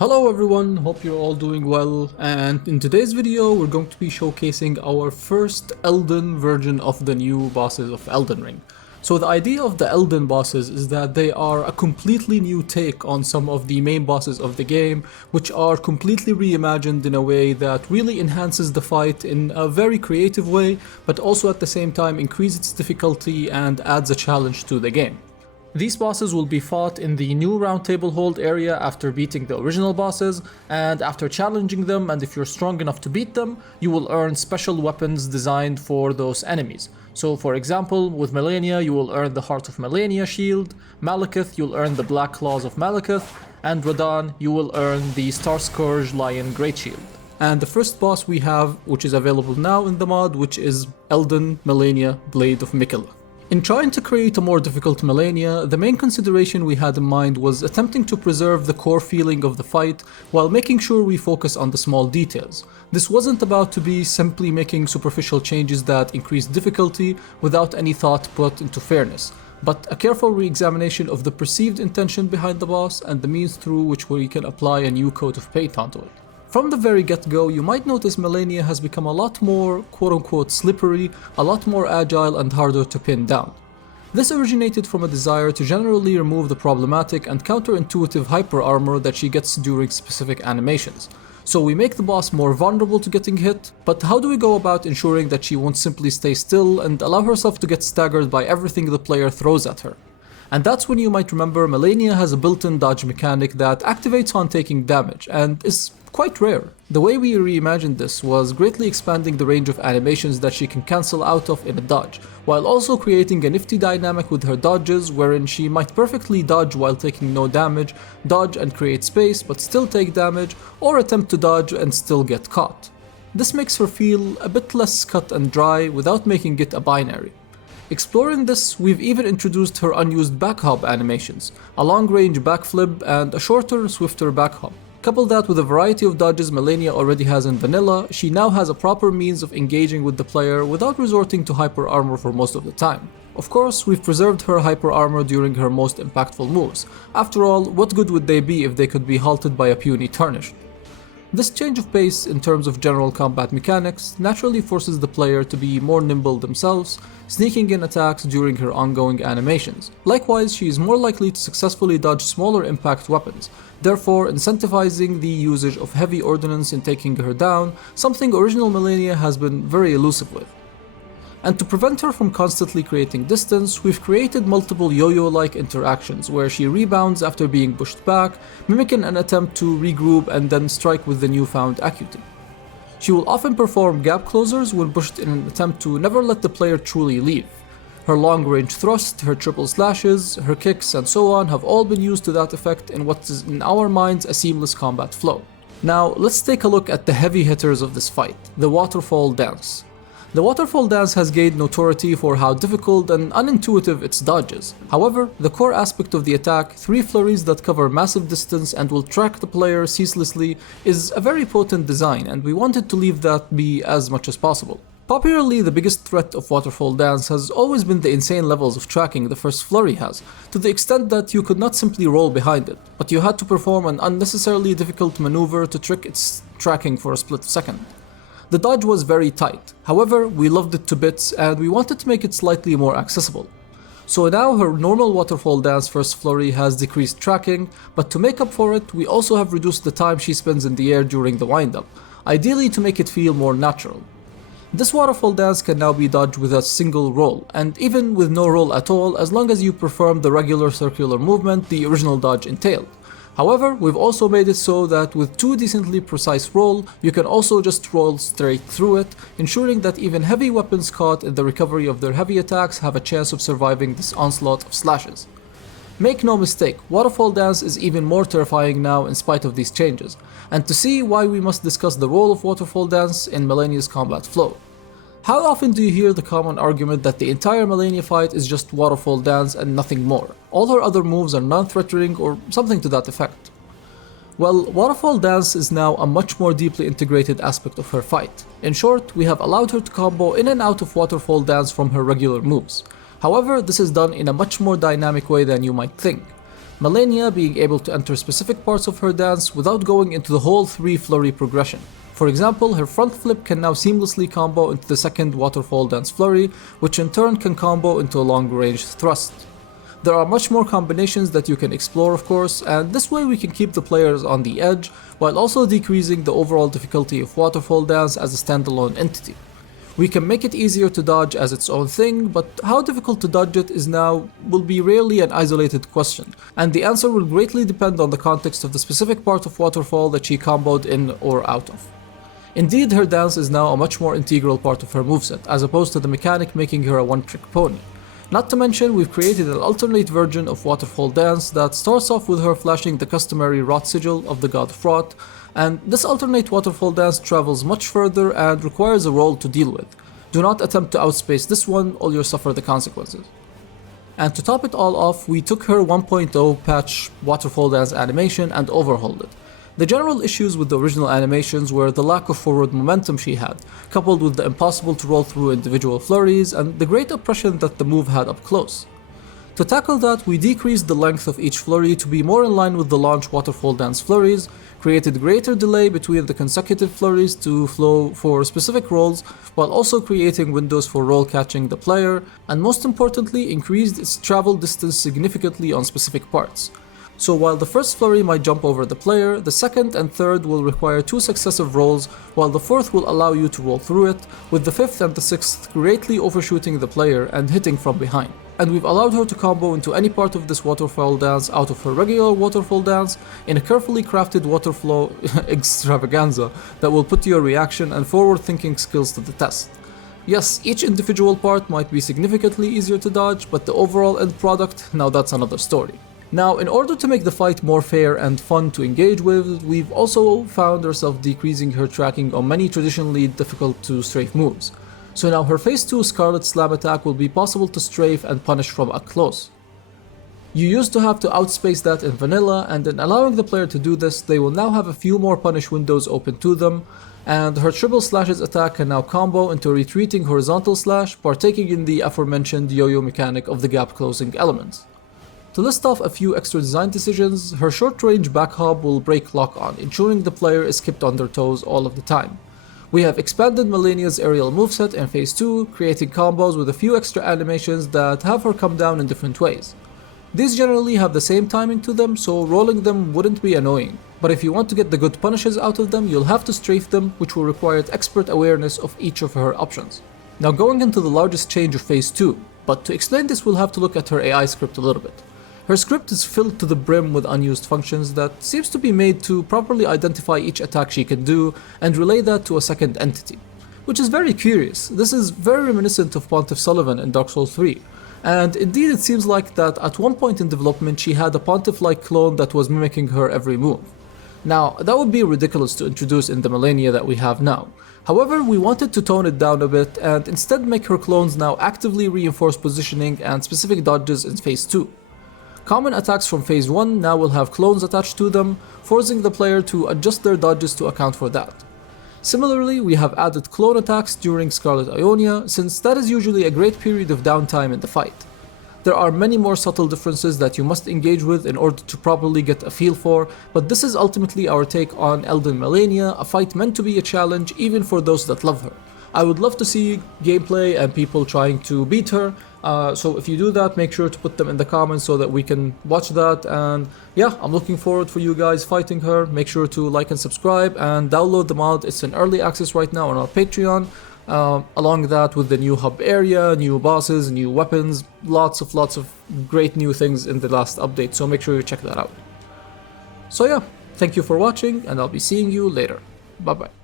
Hello everyone, hope you're all doing well, and in today's video we're going to be showcasing our first Elden version of the new bosses of Elden Ring. So the idea of the Elden bosses is that they are a completely new take on some of the main bosses of the game, which are completely reimagined in a way that really enhances the fight in a very creative way, but also at the same time increases its difficulty and adds a challenge to the game. These bosses will be fought in the new round table hold area after beating the original bosses, and after challenging them, and if you're strong enough to beat them, you will earn special weapons designed for those enemies. So for example, with Malenia you will earn the Heart of Malenia shield, Malekith you'll earn the Black Claws of Malekith, and Radahn you will earn the Star Scourge Lion Great Shield. And the first boss we have, which is available now in the mod, which is Elden Malenia Blade of Miquella. In trying to create a more difficult Malenia, the main consideration we had in mind was attempting to preserve the core feeling of the fight while making sure we focus on the small details. This wasn't about to be simply making superficial changes that increase difficulty without any thought put into fairness, but a careful re-examination of the perceived intention behind the boss and the means through which we can apply a new coat of paint onto it. From the very get-go, you might notice Malenia has become a lot more quote-unquote slippery, a lot more agile and harder to pin down. This originated from a desire to generally remove the problematic and counterintuitive hyper armor that she gets during specific animations. So we make the boss more vulnerable to getting hit, but how do we go about ensuring that she won't simply stay still and allow herself to get staggered by everything the player throws at her? And that's when you might remember Malenia has a built-in dodge mechanic that activates on taking damage and is quite rare. The way we reimagined this was greatly expanding the range of animations that she can cancel out of in a dodge, while also creating a nifty dynamic with her dodges wherein she might perfectly dodge while taking no damage, dodge and create space but still take damage, or attempt to dodge and still get caught. This makes her feel a bit less cut and dry without making it a binary. Exploring this, we've even introduced her unused back hop animations, a long-range backflip and a shorter, swifter back hop. Couple that with a variety of dodges Malenia already has in vanilla, she now has a proper means of engaging with the player without resorting to hyper armor for most of the time. Of course, we've preserved her hyper armor during her most impactful moves. After all, what good would they be if they could be halted by a puny tarnish? This change of pace in terms of general combat mechanics naturally forces the player to be more nimble themselves, sneaking in attacks during her ongoing animations. Likewise, she is more likely to successfully dodge smaller impact weapons, therefore incentivizing the usage of heavy ordnance in taking her down, something original Malenia has been very elusive with. And to prevent her from constantly creating distance, we've created multiple yo-yo-like interactions where she rebounds after being pushed back, mimicking an attempt to regroup and then strike with the newfound acuity. She will often perform gap closers when pushed in an attempt to never let the player truly leave. Her long-range thrust, her triple slashes, her kicks and so on have all been used to that effect in what is in our minds a seamless combat flow. Now let's take a look at the heavy hitters of this fight, the waterfall dance. The waterfall dance has gained notoriety for how difficult and unintuitive its dodge is. However, the core aspect of the attack, 3 flurries that cover massive distance and will track the player ceaselessly, is a very potent design, and we wanted to leave that be as much as possible. Popularly, the biggest threat of waterfall dance has always been the insane levels of tracking the first flurry has, to the extent that you could not simply roll behind it, but you had to perform an unnecessarily difficult maneuver to trick its tracking for a split second. The dodge was very tight, however we loved it to bits and we wanted to make it slightly more accessible. So now her normal waterfall dance first flurry has decreased tracking, but to make up for it we also have reduced the time she spends in the air during the wind-up, ideally to make it feel more natural. This waterfall dance can now be dodged with a single roll, and even with no roll at all as long as you perform the regular circular movement the original dodge entailed. However, we've also made it so that with 2 decently precise roll, you can also just roll straight through it, ensuring that even heavy weapons caught in the recovery of their heavy attacks have a chance of surviving this onslaught of slashes. Make no mistake, waterfall dance is even more terrifying now in spite of these changes, and to see why we must discuss the role of waterfall dance in Malenia's combat flow. How often do you hear the common argument that the entire Malenia fight is just waterfall dance and nothing more? All her other moves are non-threatening or something to that effect. Well, waterfall dance is now a much more deeply integrated aspect of her fight. In short, we have allowed her to combo in and out of waterfall dance from her regular moves. However, this is done in a much more dynamic way than you might think. Malenia being able to enter specific parts of her dance without going into the whole 3 flurry progression. For example, her front flip can now seamlessly combo into the second waterfall dance flurry, which in turn can combo into a long range thrust. There are much more combinations that you can explore, of course, and this way we can keep the players on the edge while also decreasing the overall difficulty of waterfall dance as a standalone entity. We can make it easier to dodge as its own thing, but how difficult to dodge it will be rarely an isolated question, and the answer will greatly depend on the context of the specific part of waterfall that she comboed in or out of. Indeed, her dance is now a much more integral part of her moveset, as opposed to the mechanic making her a one-trick pony. Not to mention, we've created an alternate version of waterfall dance that starts off with her flashing the customary rot sigil of the god of rot, and this alternate waterfall dance travels much further and requires a roll to deal with. Do not attempt to outspace this one or you'll suffer the consequences. And to top it all off, we took her 1.0 patch waterfall dance animation and overhauled it. The general issues with the original animations were the lack of forward momentum she had, coupled with the impossible to roll through individual flurries and the great oppression that the move had up close. To tackle that, we decreased the length of each flurry to be more in line with the launch waterfall dance flurries, created greater delay between the consecutive flurries to flow for specific rolls, while also creating windows for roll catching the player, and most importantly increased its travel distance significantly on specific parts. So while the first flurry might jump over the player, the second and third will require 2 successive rolls, while the fourth will allow you to roll through it, with the fifth and the sixth greatly overshooting the player and hitting from behind. And we've allowed her to combo into any part of this waterfall dance out of her regular waterfall dance in a carefully crafted waterflow extravaganza that will put your reaction and forward thinking skills to the test. Yes, each individual part might be significantly easier to dodge, but the overall end product, now that's another story. Now, in order to make the fight more fair and fun to engage with, we've also found ourselves decreasing her tracking on many traditionally difficult to strafe moves. So now her phase 2 Scarlet Slam attack will be possible to strafe and punish from up close. You used to have to outspace that in vanilla, and in allowing the player to do this, they will now have a few more punish windows open to them, and her triple slashes attack can now combo into a retreating horizontal slash, partaking in the aforementioned yo-yo mechanic of the gap closing elements. To list off a few extra design decisions, her short range back hop will break lock on, ensuring the player is kept on their toes all of the time. We have expanded Malenia's aerial moveset in phase 2, creating combos with a few extra animations that have her come down in different ways. These generally have the same timing to them, so rolling them wouldn't be annoying, but if you want to get the good punishes out of them, you'll have to strafe them, which will require expert awareness of each of her options. Now going into the largest change of phase 2, but to explain this we'll have to look at her AI script a little bit. Her script is filled to the brim with unused functions that seems to be made to properly identify each attack she can do and relay that to a second entity. Which is very curious. This is very reminiscent of Pontiff Sullivan in Dark Souls 3. And indeed it seems like that at one point in development she had a Pontiff-like clone that was mimicking her every move. Now, that would be ridiculous to introduce in the Malenia that we have now. However, we wanted to tone it down a bit and instead make her clones now actively reinforce positioning and specific dodges in phase 2. Common attacks from phase 1 now will have clones attached to them, forcing the player to adjust their dodges to account for that. Similarly, we have added clone attacks during Scarlet Ionia, since that is usually a great period of downtime in the fight. There are many more subtle differences that you must engage with in order to properly get a feel for, but this is ultimately our take on Elden Malenia, a fight meant to be a challenge even for those that love her. I would love to see gameplay and people trying to beat her, so if you do that, make sure to put them in the comments so that we can watch that. And yeah, I'm looking forward for you guys fighting her. Make sure to like and subscribe and download the mod. It's in early access right now on our Patreon. Along that with the new hub area, new bosses, new weapons, lots of great new things in the last update, so make sure you check that out. So yeah, thank you for watching and I'll be seeing you later. Bye bye.